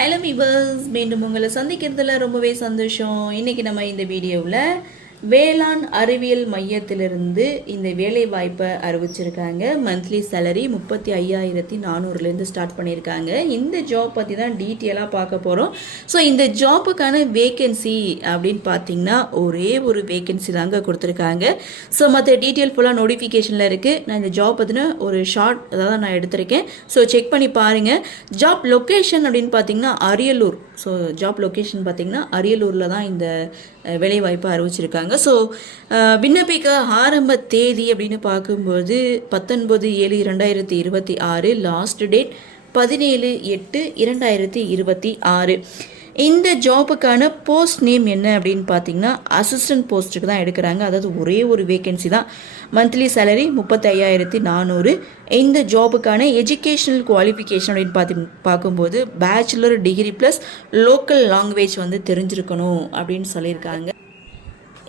Hello viewers, மீண்டும் உங்களை சந்திக்கிறதுல ரொம்பவே சந்தோஷம். இன்றைக்கி நம்ம இந்த வீடியோவில் வேளாண் அறிவியல் மையத்திலிருந்து இந்த வேலை வாய்ப்பை அறிவிச்சிருக்காங்க. மந்த்லி சேலரி 35,400 ஸ்டார்ட் பண்ணியிருக்காங்க. இந்த ஜாப் பற்றி தான் டீட்டெயிலாக பார்க்க போகிறோம். ஸோ இந்த ஜாப்புக்கான வேக்கன்சி அப்படின்னு பார்த்தீங்கன்னா ஒரே ஒரு வேக்கன்சி தாங்க கொடுத்துருக்காங்க. ஸோ மற்ற டீட்டெயில் ஃபுல்லாக நோட்டிஃபிகேஷனில் இருக்குது. நான் இந்த ஜாப் பற்றின ஒரு ஷார்ட் அதாவது நான் எடுத்திருக்கேன். ஸோ செக் பண்ணி பாருங்கள். ஜாப் லொக்கேஷன் அப்படின்னு பார்த்தீங்கன்னா அரியலூர். ஸோ ஜாப் லொக்கேஷன் பார்த்தீங்கன்னா அரியலூரில் தான் இந்த வேலைவாய்ப்பை அறிவிச்சிருக்காங்க. ஸோ விண்ணப்பிக்க ஆரம்ப தேதி அப்படின்னு பார்க்கும்போது 19/7/2026, லாஸ்ட் டேட் 17/8/2026. இந்த ஜாப்புக்கான போஸ்ட் நேம் என்ன அப்படின்னு பார்த்தீங்கன்னா அசிஸ்டன்ட் போஸ்ட்டுக்கு தான் எடுக்கிறாங்க. அதாவது ஒரே ஒரு வேக்கன்சி தான். Monthly salary 35,400. இந்த ஜாபுக்கான எஜுகேஷனல் குவாலிஃபிகேஷன் அப்படின்னு பார்க்கும்போது bachelor degree plus local language வந்து தெரிஞ்சிருக்கணும் அப்படின்னு சொல்லியிருக்காங்க.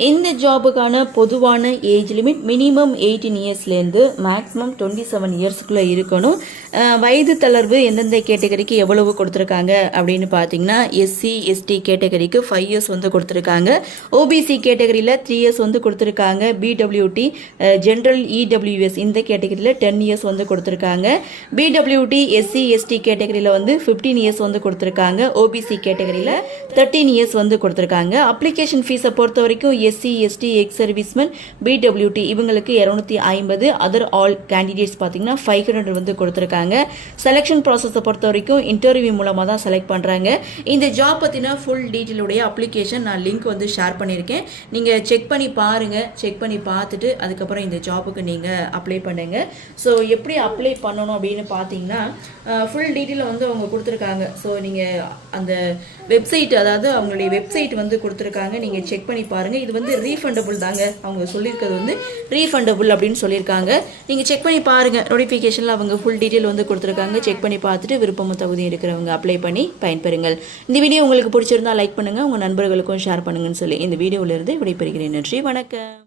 இந்த ஜாபுக்கான பொதுவான ஏஜ் லிமிட் மினிமம் 18 இயர்ஸ்லேருந்து மேக்ஸிமம் 27 இயர்ஸ்க்குள்ளே இருக்கணும். வயது தளர்வு எந்தெந்த கேட்டகரிக்கு எவ்வளவு கொடுத்துருக்காங்க அப்படின்னு பார்த்தீங்கன்னா எஸ்சி எஸ்டி கேட்டகரிக்கு 5 இயர்ஸ் வந்து கொடுத்துருக்காங்க. ஓபிசி கேட்டகரியில் 3 இயர்ஸ் வந்து கொடுத்துருக்காங்க. பிடபிள்யூடி ஜென்ரல் இடபிள்யூஎஸ் இந்த கேட்டகரியில் 10 இயர்ஸ் வந்து கொடுத்துருக்காங்க. பிடபிள்யூடி எஸ்சி எஸ்டி கேட்டகரியில் வந்து 15 இயர்ஸ் வந்து கொடுத்துருக்காங்க. ஓபிசி கேட்டகரியில் 13 இயர்ஸ் வந்து கொடுத்துருக்காங்க. அப்ளிகேஷன் ஃபீஸை பொறுத்த வரைக்கும் SC ST ex serviceman PWD இவங்களுக்கு 250, அதர் ஆல் கேண்டிடேட்ஸ் பார்த்தீங்கன்னா 500 வந்து கொடுத்துருக்காங்க. செலெக்ஷன் ப்ராசஸை பொறுத்த வரைக்கும் இன்டர்வியூ மூலமாக தான் செலக்ட் பண்ணுறாங்க. இந்த ஜாப் பற்றின ஃபுல் டீட்டெயிலுடைய அப்ளிகேஷன் நான் லிங்க் வந்து ஷேர் பண்ணியிருக்கேன். நீங்கள் செக் பண்ணி பாருங்கள். செக் பண்ணி பார்த்துட்டு அதுக்கப்புறம் இந்த ஜாப்புக்கு நீங்கள் அப்ளை பண்ணுங்கள். ஸோ எப்படி அப்ளை பண்ணணும் அப்படின்னு பார்த்தீங்கன்னா ஃபுல் டீட்டெயில் வந்து அவங்க கொடுத்துருக்காங்க. ஸோ நீங்கள் அந்த வெப்சைட், அதாவது அவங்களுடைய வெப்சைட் வந்து கொடுத்துருக்காங்க. நீங்கள் செக் பண்ணி பாருங்கள். இது வந்து ரீஃபண்டபுள் தாங்க. அவங்க சொல்லியிருக்கிறது வந்து ரீஃபண்டபுள் அப்படின்னு சொல்லியிருக்காங்க. நீங்கள் செக் பண்ணி பாருங்கள். நோட்டிஃபிகேஷனில் அவங்க ஃபுல் டீட்டெயில் வந்து கொடுத்துருக்காங்க. செக் பண்ணி பார்த்துட்டு விருப்பமும் தகுதியும் இருக்கிறவங்க அப்ளை பண்ணி பயன்பெறுங்கள். இந்த வீடியோ உங்களுக்கு பிடிச்சிருந்தா லைக் பண்ணுங்கள், உங்கள் நண்பர்களுக்கும் ஷேர் பண்ணுங்கன்னு சொல்லி இந்த வீடியோவிலிருந்து விடைபெறுகிறேன். நன்றி, வணக்கம்.